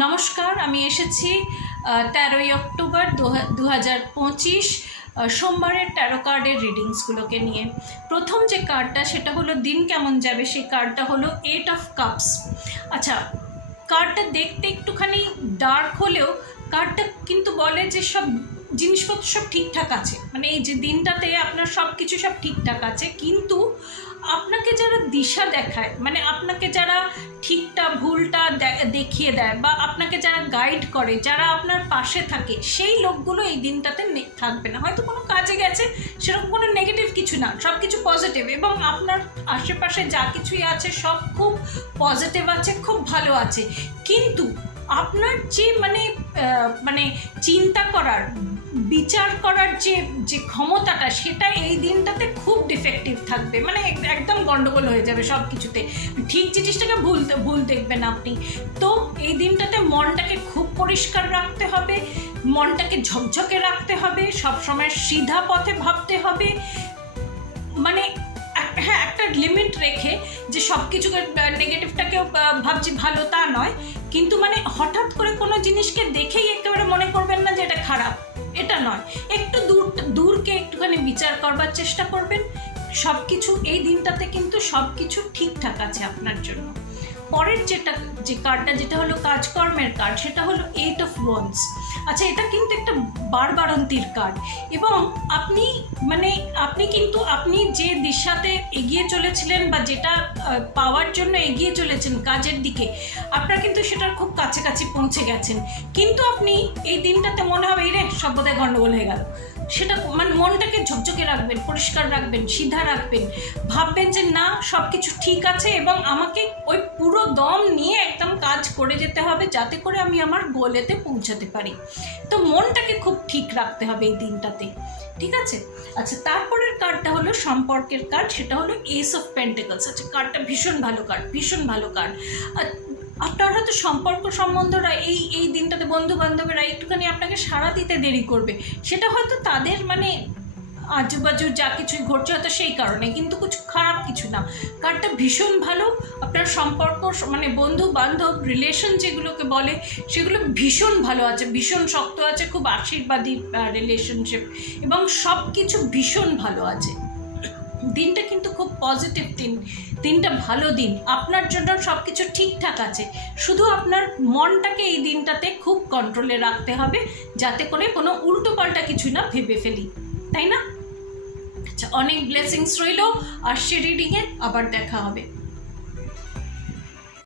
নমস্কার, আমি এসেছি 13ই অক্টোবর 2025 সোমবারের ট্যারো কার্ডের রিডিংসগুলোকে নিয়ে। প্রথম যে কার্ডটা সেটা হলো দিন কেমন যাবে, সেই কার্ডটা হলো 8 অফ কাপস। আচ্ছা, কার্ডটা দেখতে একটুখানি ডার্ক হলেও কার্ডটা কিন্তু বলে যে সব জিনিসপত্র সব ঠিকঠাক আছে, মানে এই যে দিনটাতে আপনার সব কিছু সব ঠিকঠাক আছে, কিন্তু আপনাকে যারা দিশা দেখায়, মানে আপনাকে যারা ঠিকটা ভুলটা দেখিয়ে দেয় বা আপনাকে যারা গাইড করে, যারা আপনার পাশে থাকে, সেই লোকগুলো এই দিনটাতে থাকবে না। হয়তো কোনো কাজে গেছে, সেরকম কোনো নেগেটিভ কিছু না, সব কিছু পজিটিভ, এবং আপনার আশেপাশে যা কিছুই আছে সব খুব পজিটিভ আছে, খুব ভালো আছে। কিন্তু আপনার যে মানে চিন্তা করার, বিচার করার যে ক্ষমতাটা, সেটা এই দিনটাতে খুব ডিফেক্টিভ থাকবে, মানে একদম গন্ডগোল হয়ে যাবে সব কিছুতে। ঠিক জিনিসটাকে ভুল দেখবেন আপনি। তো এই দিনটাতে মনটাকে খুব পরিষ্কার রাখতে হবে, মনটাকে ঝকঝকে রাখতে হবে, সবসময় সিধা পথে ভাবতে হবে, মানে হ্যাঁ একটা লিমিট রেখে, যে সব কিছুকে নেগেটিভটাকেও ভাবছি ভালো তা নয়, কিন্তু মানে হঠাৎ করে কোনো জিনিসকে দেখেই একেবারে মনে করবেন না যে এটা খারাপ, এটা নয়। একটু দূরকে একটুখানি বিচার করবার চেষ্টা করবেন। সব কিছু এই দিনটাতে কিন্তু সব কিছু ঠিকঠাক আছে আপনার জন্য। পরের যে কার্ডটা, যেটা হলো কাজকর্মের কার্ড, সেটা হলো 8 অফ ওয়ান্ডস। আচ্ছা, এটা কিন্তু একটা বাড়বাড়ন্তির কার্ড, এবং আপনি যে দিশাতে এগিয়ে চলেছিলেন বা যেটা পাওয়ার জন্য এগিয়ে চলেছেন কাজের দিকে, আপনারা কিন্তু সেটার খুব কাছাকাছি পৌঁছে গেছেন। কিন্তু আপনি এই দিনটাতে মনে হবে রে সব বোধহয় গন্ডগোল হয়ে গেল। সেটা মানে মনটাকে ঝকঝকে রাখবেন, পরিষ্কার রাখবেন, সিধা রাখবেন, ভাববেন যে না সব কিছু ঠিক আছে, এবং আমাকে ওই পুরো দম নিয়ে একদম কাজ করে যেতে হবে, যাতে করে আমি আমার গোলেতে পৌঁছাতে পারি। তো মনটাকে খুব ঠিক রাখতে হবে এই দিনটাতে, ঠিক আছে? আচ্ছা, তারপরের কার্ডটা হলো সম্পর্কের কার্ড, সেটা হলো এস অফ পেন্টিকলস। আচ্ছা, কার্ডটা ভীষণ ভালো কার্ড, ভীষণ ভালো কার্ড। আপনার হয়তো সম্পর্ক সম্বন্ধরা এই দিনটাতে, বন্ধু বান্ধবেরা একটুখানি আপনাকে সাড়া দিতে দেরি করবে, সেটা হয়তো তাদের মানে আজুবাজু যা কিছুই ঘটছে হয়তো সেই কারণে, কিন্তু কিছু খারাপ কিছু না। কার্ডটা ভীষণ ভালো। আপনার সম্পর্ক মানে বন্ধু বান্ধব রিলেশন যেগুলোকে বলে, সেগুলো ভীষণ ভালো আছে, ভীষণ শক্ত আছে, খুব আশীর্বাদী রিলেশনশিপ, এবং সব কিছু ভীষণ ভালো আছে। দিনটা কিন্তু খুব পজিটিভ দিনটা ভালো দিন, আপনার জন্য সব কিছু ঠিকঠাক আছে। শুধু আপনার মনটাকে এই দিনটাতে খুব কন্ট্রোলে রাখতে হবে, যাতে করে কোনো উল্টোপাল্টা কিছু না ভেবে ফেলি, তাই না? আচ্ছা, অনেক ব্লেসিংস রইল। আসছে রিডিংয়ে আবার দেখা হবে।